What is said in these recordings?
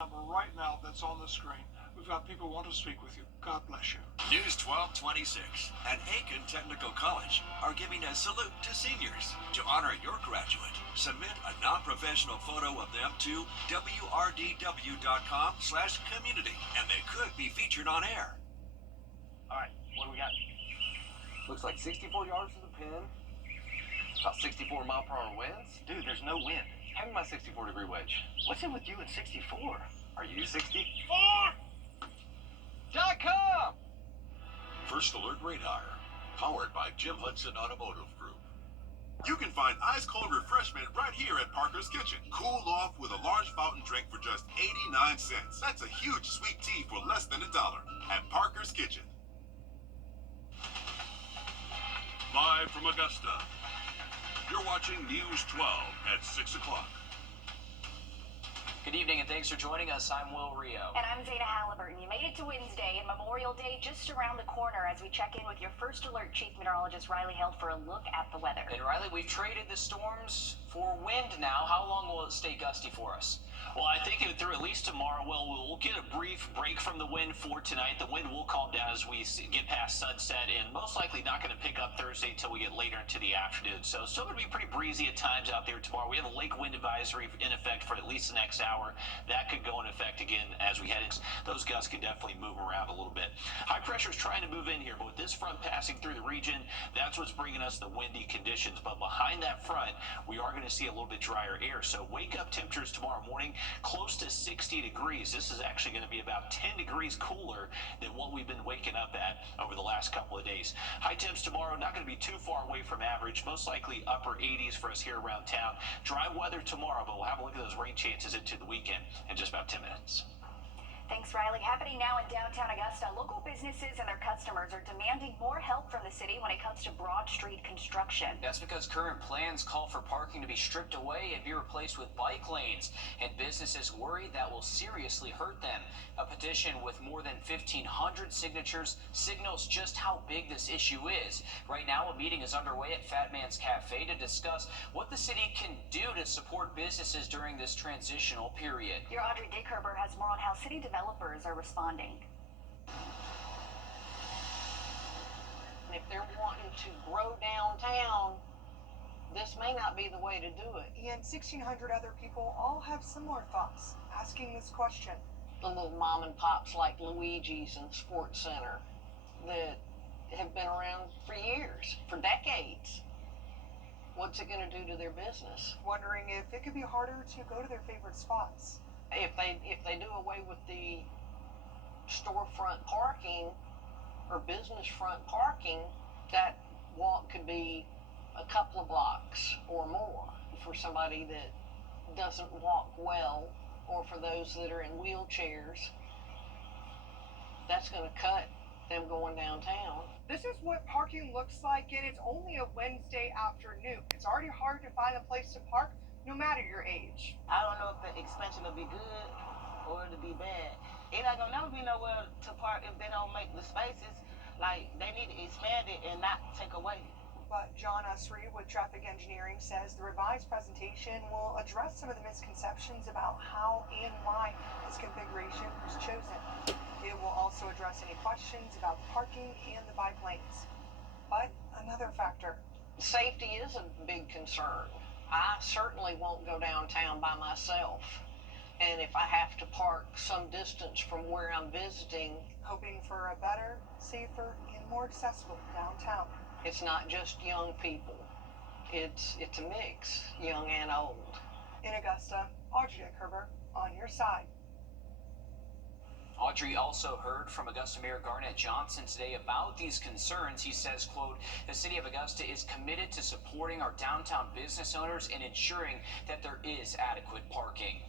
Number right now that's on the screen. We've got people who want to speak with you. God bless you. News 1226 and Aiken Technical College are giving a salute to seniors. To honor your graduate, submit a non-professional photo of them to wrdw.com/community, and they could be featured on air. All right, what do we got? Looks like 64 yards to the pin. About 64 mile/hour winds. Dude, there's no wind. Having my 64-degree wedge. What's it with you and 64? Are you 64? .com! First Alert Radar, powered by Jim Hudson Automotive Group. You can find ice-cold refreshment right here at Parker's Kitchen. Cool off with a large fountain drink for just 89 cents. That's a huge sweet tea for less than $1 at Parker's Kitchen. Live from Augusta, you're watching News 12 at 6 o'clock. Good evening and thanks for joining us. I'm Will Rio. And I'm Dana Halliburton. You made it to Wednesday and Memorial Day just around the corner as we check in with your First Alert Chief Meteorologist Riley Held for a look at the weather. And Riley, we've traded the storms for wind now. How long will it stay gusty for us? Well, I think through at least tomorrow, we'll get a brief break from the wind for tonight. The wind will calm down as we get past sunset, and most likely not going to pick up Thursday until we get later into the afternoon. So still going to be pretty breezy at times out there tomorrow. We have a lake wind advisory in effect for at least the next hour. That could go in effect again as we head in. Those gusts can definitely move around a little bit. High pressure is trying to move in here, but with this front passing through the region, that's what's bringing us the windy conditions. But behind that front, we are going to see a little bit drier air. So wake up temperatures tomorrow morning close to 60 degrees. This is actually going to be about 10 degrees cooler than what we've been waking up at over the last couple of days. High temps tomorrow, not going to be too far away from average, most likely upper 80s for us here around town. Dry weather tomorrow, but we'll have a look at those rain chances into the weekend in just about 10 minutes. Thanks, Riley. Happening now in downtown Augusta, local businesses and their customers are demanding more help from the city when it comes to Broad Street construction. That's because current plans call for parking to be stripped away and be replaced with bike lanes, and businesses worry that will seriously hurt them. A petition with more than 1,500 signatures signals just how big this issue is. Right now, a meeting is underway at Fat Man's Cafe to discuss what the city can do to support businesses during this transitional period. Your Audrey Dickherber has more on how city developers are responding. And if they're wanting to grow downtown, this may not be the way to do it. And 1,600 other people all have similar thoughts, asking this question. The little mom and pops like Luigi's and Sports Center that have been around for years, for decades. What's it going to do to their business? Wondering if it could be harder to go to their favorite spots. If they do away with the storefront parking or business front parking, that walk could be a couple of blocks or more for somebody that doesn't walk well, or for those that are in wheelchairs. That's going to cut them going downtown. This is what parking looks like, and it's only a Wednesday afternoon. It's already hard to find a place to park, no matter your age. I don't know if the expansion will be good or it'll be bad. It ain't gonna never be nowhere to park if they don't make the spaces. Like, they need to expand it and not take away. But John Usry with Traffic Engineering says the revised presentation will address some of the misconceptions about how and why this configuration was chosen. It will also address any questions about parking and the bike lanes. But another factor. Safety is a big concern. I certainly won't go downtown by myself. And if I have to park some distance from where I'm visiting, hoping for a better, safer, and more accessible downtown. It's not just young people. It's a mix, young and old. In Augusta, Audrey Dickherber, on your side. Audrey also heard from Augusta Mayor Garnett Johnson today about these concerns. He says, quote, the city of Augusta is committed to supporting our downtown business owners and ensuring that there is adequate parking.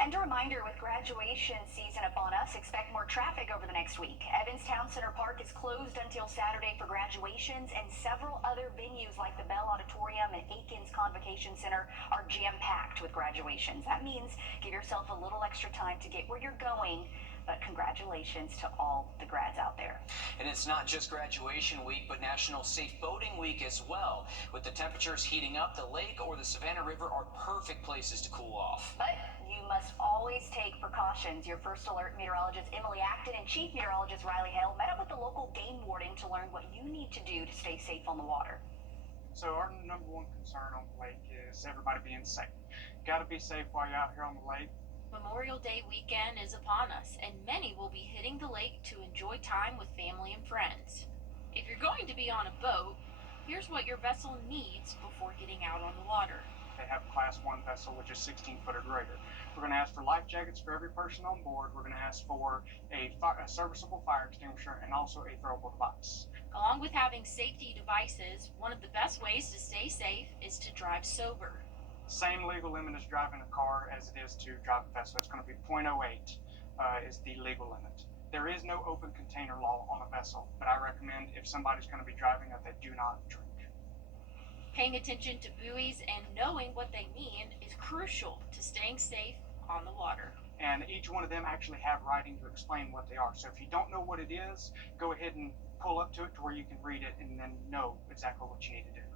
And a reminder, with graduation season upon us, expect more traffic over the next week. Evans Town Center Park is closed until Saturday for graduations, and several other venues like the Bell Auditorium and Aikens Convocation Center are jam-packed with graduations. That means give yourself a little extra time to get where you're going. But congratulations to all the grads out there. And it's not just graduation week, but National Safe Boating Week as well. With the temperatures heating up, the lake or the Savannah River are perfect places to cool off. But you must always take precautions. Your First Alert meteorologist Emily Acton and Chief Meteorologist Riley Hale met up with the local game warden to learn what you need to do to stay safe on the water. So our number one concern on the lake is everybody being safe. Got to be safe while you're out here on the lake. Memorial Day weekend is upon us, and many will be hitting the lake to enjoy time with family and friends. If you're going to be on a boat, here's what your vessel needs before getting out on the water. They have a Class 1 vessel, which is 16 foot or greater. We're going to ask for life jackets for every person on board. We're going to ask for a serviceable fire extinguisher and also a throwable device. Along with having safety devices, one of the best ways to stay safe is to drive sober. Same legal limit as driving a car as it is to drive a vessel. It's going to be 0.08 is the legal limit. There is no open container law on a vessel, but I recommend if somebody's going to be driving that they do not drink. Paying attention to buoys and knowing what they mean is crucial to staying safe on the water. And each one of them actually have writing to explain what they are. So if you don't know what it is, go ahead and pull up to it to where you can read it and then know exactly what you need to do.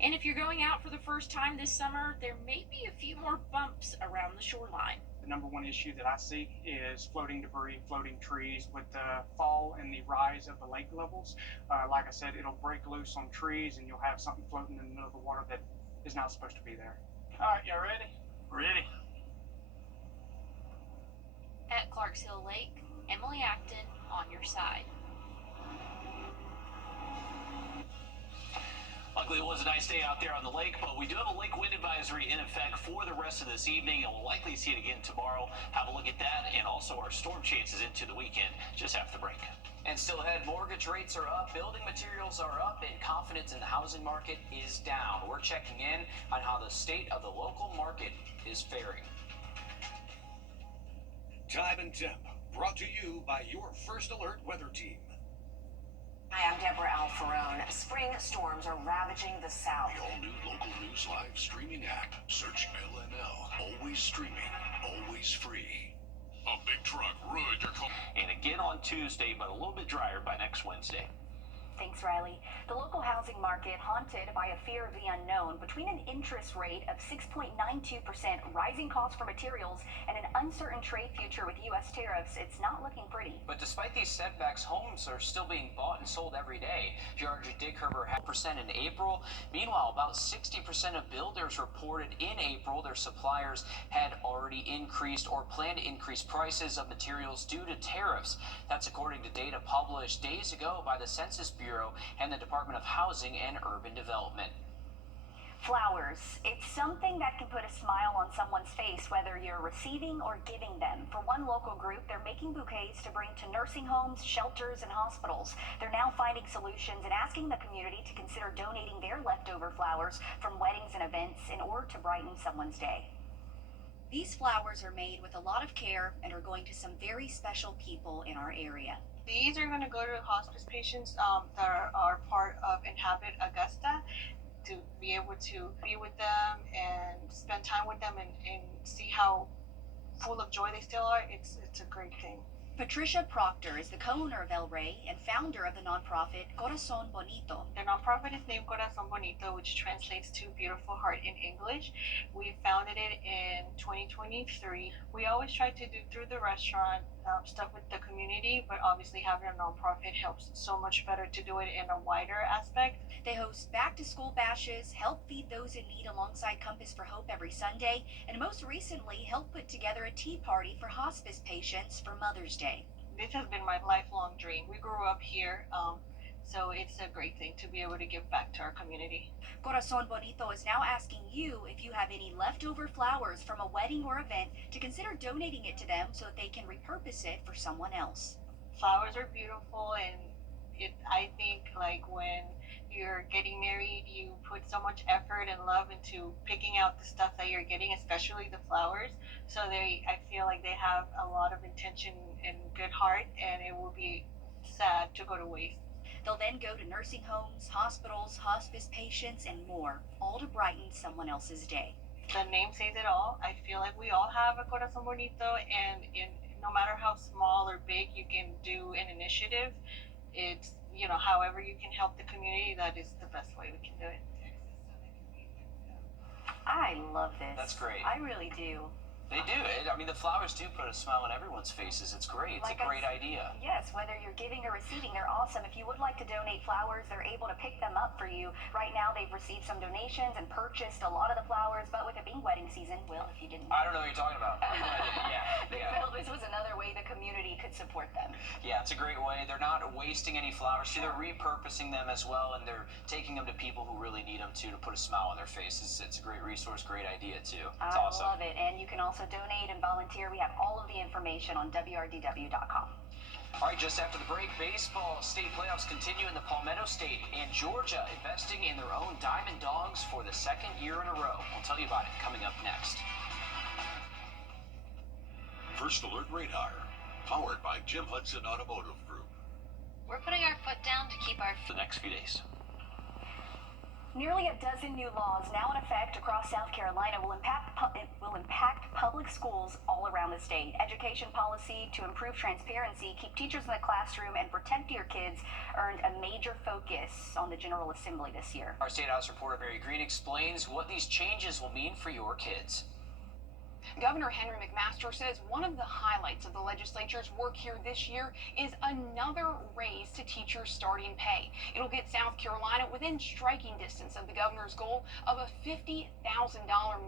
And if you're going out for the first time this summer, there may be a few more bumps around the shoreline. The number one issue that I see is floating debris, floating trees. With the fall and the rise of the lake levels, like I said, it'll break loose on trees and you'll have something floating in the middle of the water that is not supposed to be there. All right, y'all ready? Ready. At Clarks Hill Lake, Emily Acton on your side. Luckily, it was a nice day out there on the lake, but we do have a lake wind advisory in effect for the rest of this evening, and we'll likely see it again tomorrow. Have a look at that and also our storm chances into the weekend just after the break. And still ahead, mortgage rates are up, building materials are up, and confidence in the housing market is down. We're checking in on how the state of the local market is faring. Time and Temp, brought to you by your First Alert weather team. Hi, I'm Deborah Alfarone. Spring storms are ravaging the South. The all-new local news live streaming app. Search LNL. Always streaming, always free. A big truck ruined your car. And again on Tuesday, but a little bit drier by next Wednesday. Thanks, Riley. The local housing market haunted by a fear of the unknown. Between an interest rate of 6.92%, rising costs for materials, and an uncertain trade future with U.S. tariffs, it's not looking pretty. But despite these setbacks, homes are still being bought and sold every day. Georgia Dick Herber had percent in April. Meanwhile, about 60% of builders reported in April their suppliers had already increased or planned to increase prices of materials due to tariffs. That's according to data published days ago by the Census Bureau and the Department of Housing and Urban Development. Flowers. It's something that can put a smile on someone's face, whether you're receiving or giving them. For one local group, they're making bouquets to bring to nursing homes, shelters, and hospitals. They're now finding solutions and asking the community to consider donating their leftover flowers from weddings and events in order to brighten someone's day. These flowers are made with a lot of care and are going to some very special people in our area. These are going to go to hospice patients that are part of Inhabit Augusta, to be able to be with them and spend time with them and see how full of joy they still are. It's a great thing. Patricia Proctor is the co-owner of El Rey and founder of the nonprofit Corazon Bonito. The nonprofit is named Corazon Bonito, which translates to Beautiful Heart in English. We founded it in 2023. We always try to do through the restaurant stuff with the community, but obviously having a nonprofit helps so much better to do it in a wider aspect. They host back-to-school bashes, help feed those in need alongside Compass for Hope every Sunday, and most recently helped put together a tea party for hospice patients for Mother's Day. This has been my lifelong dream. We grew up here, so it's a great thing to be able to give back to our community. Corazon Bonito is now asking you if you have any leftover flowers from a wedding or event to consider donating it to them so that they can repurpose it for someone else. Flowers are beautiful, and I think like when you're getting married, you put so much effort and love into picking out the stuff that you're getting, especially the flowers. So I feel like they have a lot of intention and good heart, and it will be sad to go to waste. They'll then go to nursing homes, hospitals, hospice patients, and more, all to brighten someone else's day. The name says it all. I feel like we all have a Corazon Bonito, and no matter how small or big you can do an initiative, it's, however you can help the community, that is the best way we can do it. I love this. That's great. I really do. They do. I mean, the flowers do put a smile on everyone's faces. It's great. It's a great idea. Yes, whether you're giving or receiving, they're awesome. If you would like to donate flowers, they're able to pick them up for you. Right now, they've received some donations and purchased a lot of the flowers, but with it being wedding season, Will, if you didn't... I don't know what you're talking about. They felt this was another way the community could support them. Yeah, it's a great way. They're not wasting any flowers. They're repurposing them as well, and they're taking them to people who really need them, too, to put a smile on their faces. It's a great resource, great idea, too. It's awesome. I love it. And you can also donate and volunteer. We have all of the information on WRDW.com. All right, just after the break, baseball state playoffs continue in the Palmetto State, and Georgia investing in their own Diamond Dogs for the second year in a row. We'll tell you about it coming up next. First Alert Radar, powered by Jim Hudson Automotive Group. We're putting our foot down to keep our... For the next few days. Nearly a dozen new laws now in effect across South Carolina will impact public schools all around the state. Education policy to improve transparency, keep teachers in the classroom, and protect your kids earned a major focus on the General Assembly this year. Our State House reporter Mary Green explains what these changes will mean for your kids. Governor Henry McMaster says one of the highlights of the legislature's work here this year is another raise to teachers' starting pay. It'll get South Carolina within striking distance of the governor's goal of a $50,000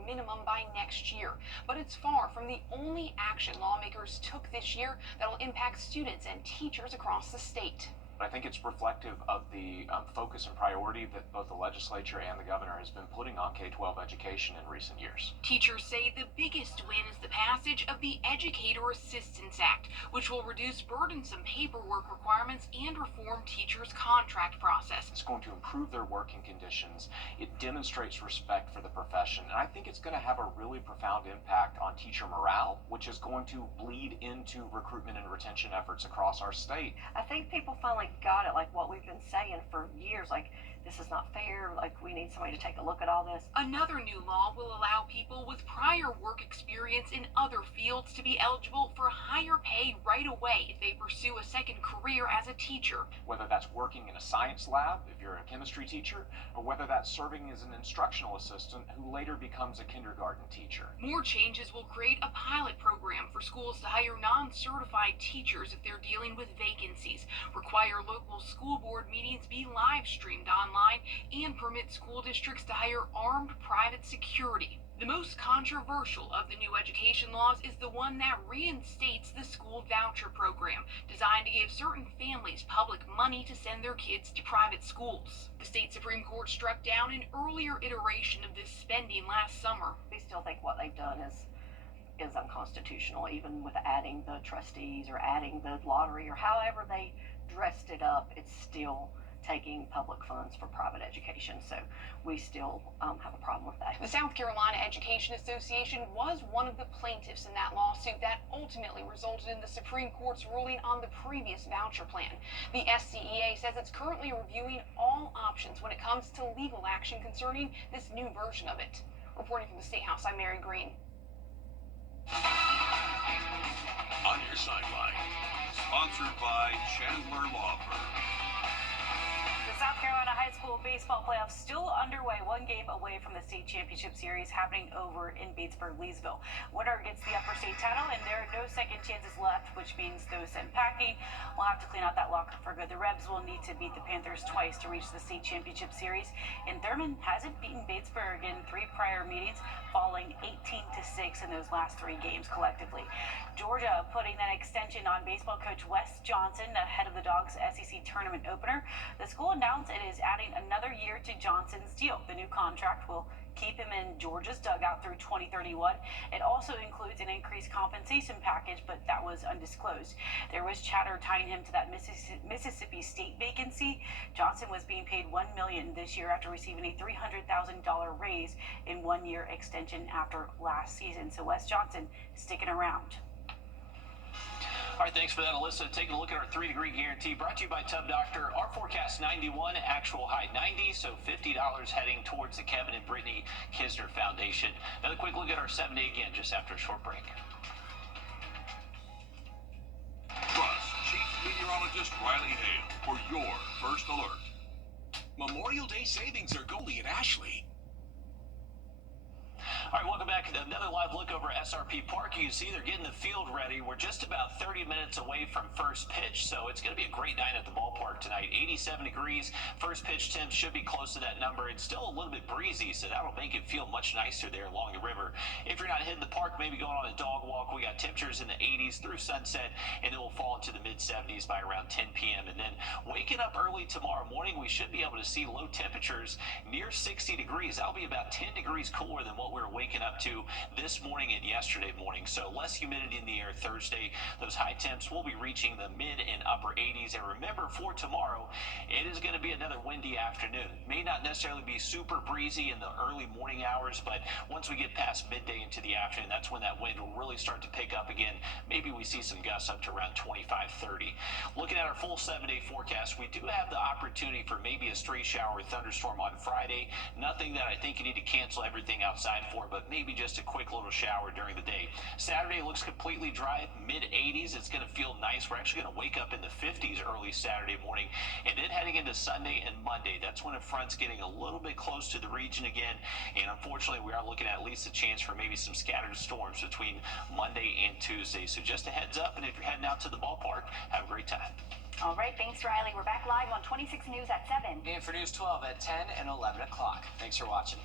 minimum by next year. But it's far from the only action lawmakers took this year that'll impact students and teachers across the state. I think it's reflective of the focus and priority that both the legislature and the governor has been putting on K-12 education in recent years. Teachers say the biggest win is the passage of the Educator Assistance Act, which will reduce burdensome paperwork requirements and reform teachers' contract process. It's going to improve their working conditions. It demonstrates respect for the profession, and I think it's going to have a really profound impact on teacher morale, which is going to bleed into recruitment and retention efforts across our state. I think people finally got it, like what we've been saying for years, like this is not fair, like we need somebody to take a look at all this. Another new law will allow people with prior work experience in other fields to be eligible for higher pay right away if they pursue a second career as a teacher. Whether that's working in a science lab, if you're a chemistry teacher, or whether that's serving as an instructional assistant who later becomes a kindergarten teacher. More changes will create a pilot program for schools to hire non-certified teachers if they're dealing with vacancies, require local school board meetings be live streamed online, and permit school districts to hire armed private security. The most controversial of the new education laws is the one that reinstates the school voucher program, designed to give certain families public money to send their kids to private schools. The state Supreme Court struck down an earlier iteration of this spending last summer. We still think what they've done is unconstitutional, even with adding the trustees or adding the lottery or however they dressed it up. It's still taking public funds for private education, so we still have a problem with that. The South Carolina Education Association was one of the plaintiffs in that lawsuit that ultimately resulted in the Supreme Court's ruling on the previous voucher plan. The SCEA says it's currently reviewing all options when it comes to legal action concerning this new version of it. Reporting from the State House, I'm Mary Green. On your sideline, sponsored by Chandler Law Firm. The South Carolina high school baseball playoffs still underway, one game away from the state championship series happening over in Batesburg, Leesville. Winner gets the upper state title, and there are no second chances left, which means those sent packing will have to clean out that locker for good. The Rebs will need to beat the Panthers twice to reach the state championship series, and Thurman hasn't beaten Batesburg in 3 prior meetings, falling 18-6 in those last 3 games collectively. Georgia putting that extension on baseball coach Wes Johnson ahead of the Dogs' SEC tournament opener. The school announced it is adding another year to Johnson's deal. The new contract will keep him in Georgia's dugout through 2031. It also includes an increased compensation package, but that was undisclosed. There was chatter tying him to that Mississippi State vacancy. Johnson was being paid $1 million this year after receiving a $300,000 raise in 1-year extension after last season. So Wes Johnson sticking around. All right, thanks for that, Alyssa. Taking a look at our 3-degree guarantee brought to you by Tub Doctor. Our forecast 91, actual high 90, so $50 heading towards the Kevin and Brittany Kisner Foundation. Another quick look at our 7-day again just after a short break. Trust Chief Meteorologist Riley Hale for your first alert. Memorial Day savings are Goldie at Ashley. All right, welcome back. Another live look over SRP Park. You can see they're getting the field ready. We're just about 30 minutes away from first pitch, so it's going to be a great night at the ballpark tonight. 87 degrees. First pitch temps should be close to that number. It's still a little bit breezy, so that'll make it feel much nicer there along the river. If you're not hitting the park, maybe going on a dog walk, we got temperatures in the 80s through sunset, and then we'll fall into the mid-70s by around 10 p.m. And then waking up early tomorrow morning, we should be able to see low temperatures near 60 degrees. That'll be about 10 degrees cooler than what we were waking up to this morning and yesterday morning. So less humidity in the air Thursday. Those high temps will be reaching the mid and upper 80s. And remember, for tomorrow, it is going to be another windy afternoon. May not necessarily be super breezy in the early morning hours, but once we get past midday into the afternoon, that's when that wind will really start to pick up again. Maybe we see some gusts up to around 25, 30. Looking at our full 7-day forecast, we do have the opportunity for maybe a stray shower or thunderstorm on Friday. Nothing that I think you need to cancel everything outside for, but maybe just a quick little shower during the day. Saturday looks completely dry, mid-80s. It's going to feel nice. We're actually going to wake up in the 50s early Saturday morning. And then heading into Sunday and Monday, that's when a front's getting a little bit close to the region again. And unfortunately, we are looking at least a chance for maybe some scattered storms between Monday and Tuesday. So just a heads up, and if you're heading out to the ballpark, have a great time. All right, thanks, Riley. We're back live on 26 News at 7. And for News 12 at 10 and 11 o'clock. Thanks for watching.